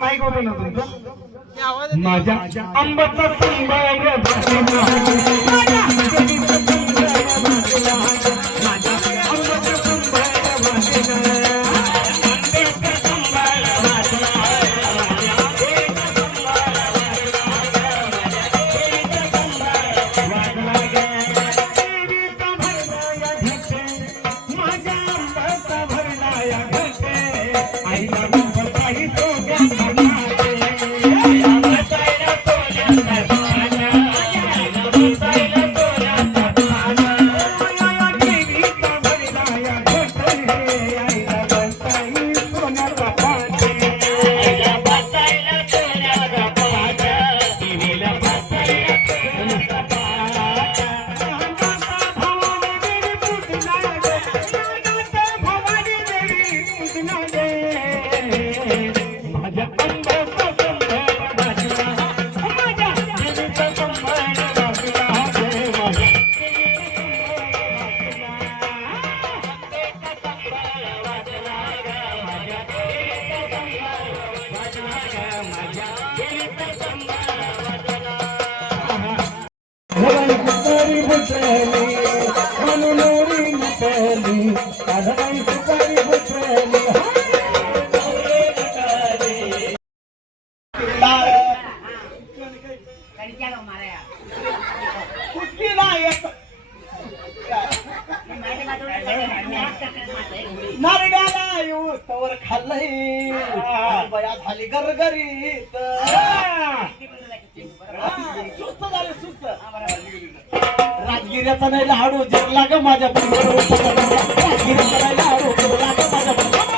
Mic होतो ना तुमचं माझ्या आंबाचा संभाव्य झाली गरगरीत सुस्त झाले सुस्त राजगिऱ्याचा नाही लाडू जिरला ग माझ्या राजगिऱ्याचा नाही लाडू जिरला ग माझ्या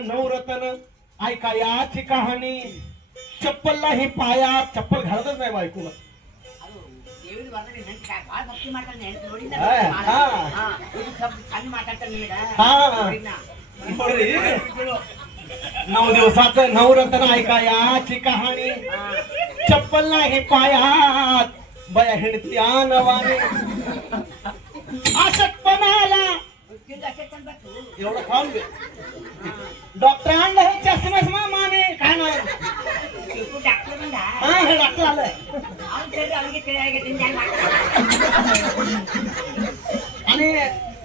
नवरत्न ऐका याची कहाणी चप्पलला ही पाया चप्पल घालतच नाही बायकोला नऊ दिवसाचं नवरत्न ऐका याची कहाणी चप्पल नाही पायात बया हिंडत्या नवाने अशक्तपणाला एवढं खाऊन घे डॉक्टर आणलं हे चष्माच माने काय नाही हा हे डॉक्टर आलंय आणि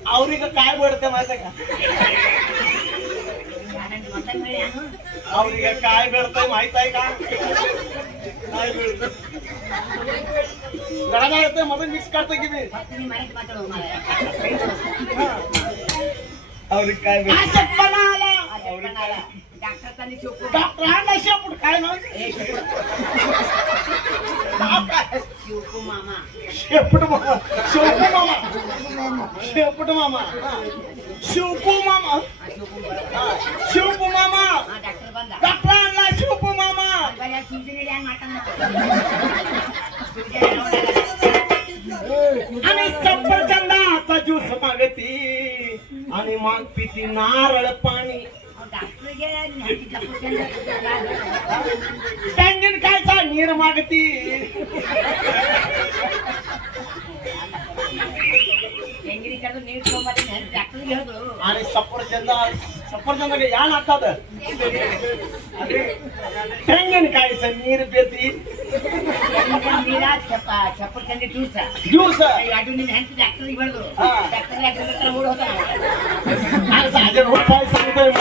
आवरी काय बढते माहिती का आवरी काय बढतंय माहित आहे का काय बढत गाणं येतंय मध्ये मिक्स करतोय की मी आवरी काय डॉक्टर आणला शेपूट काय नाव शेपूट मामा शेपूट मामा शेपूट मामा शिवपू मामा शिवपू मामा डॉक्टर आणला शिवपू मामा आणि सफरचंदाचा ज्यूस मागती आणि मग पिती नारळ पाणी टँगन खायचा नीर मागती आणि सफरचंद या नातात टँगन खायचं नीर पेती सफरचंद ज्यूस काय सांगतोय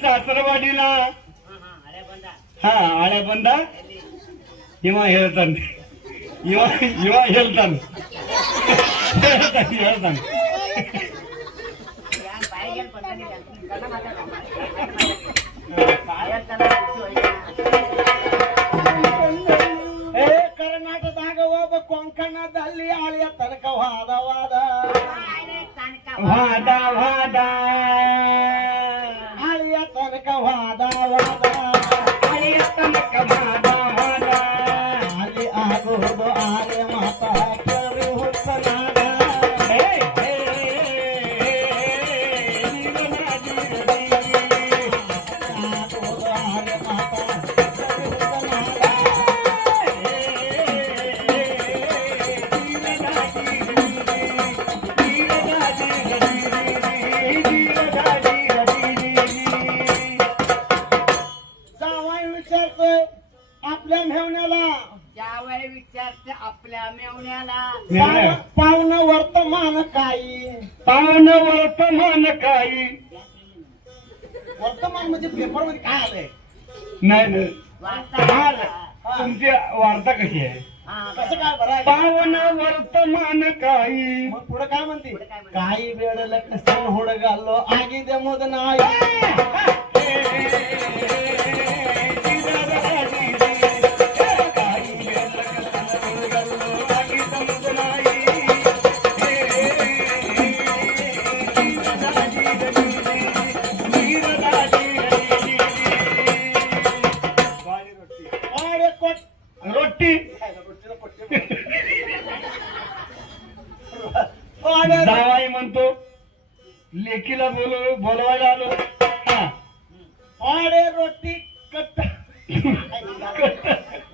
सासरवाडीला हा आळ्या बंदा इवा हेळतान इवा हेळतान कर्नाटक ಕೊಂಕಣದಲ್ಲಿ ಆಳಿಯ ತನಕ ವಾದ ವಾದ ವಾದ ವಾದ ಆಳಿಯ ತನಕ ವಾದ ವಾದ ಅಳಿಯ ತನಕ ವಾದ ವಾದ ಅಲ್ಲಿ ಆಗೋದು ಆರ್ಯ ಮಾತಾ ಕೇಳಿ ಹುತ್ತನಾದ ಆಗೋದು ಆರ್ಯ ಮಾತಾ ಕೇಳಿ ಹುತ್ತನಾದ जावाई विचारतोय आपल्या मेवण्याला ज्यावेळी विचारते आपल्या मेवण्याला पाहुण वर्तमान काही पावन वर्तमान काही वर्तमान म्हणजे पेपर मध्ये काय आलंय नाही नाही वार्ता तुमची वार्ता कशी आहे कसं काय बरं आहे? पावन वर्तमान काही मग पुढे काय म्हणते पुढं काय म्हणते? काही वेळ लग्न सण हुडगालो आगी दे मोद नाही अरे कोट रोटी अरे जावाई म्हणतो लेकीला बोलवायला आलो हा. अरे रोटी कट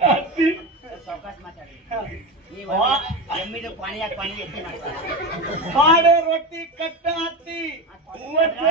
आत्ती. सावकाश माताडी वा. जमिनीत पाणी पाणी येते माणसाला. अरे रोटी कट आती वट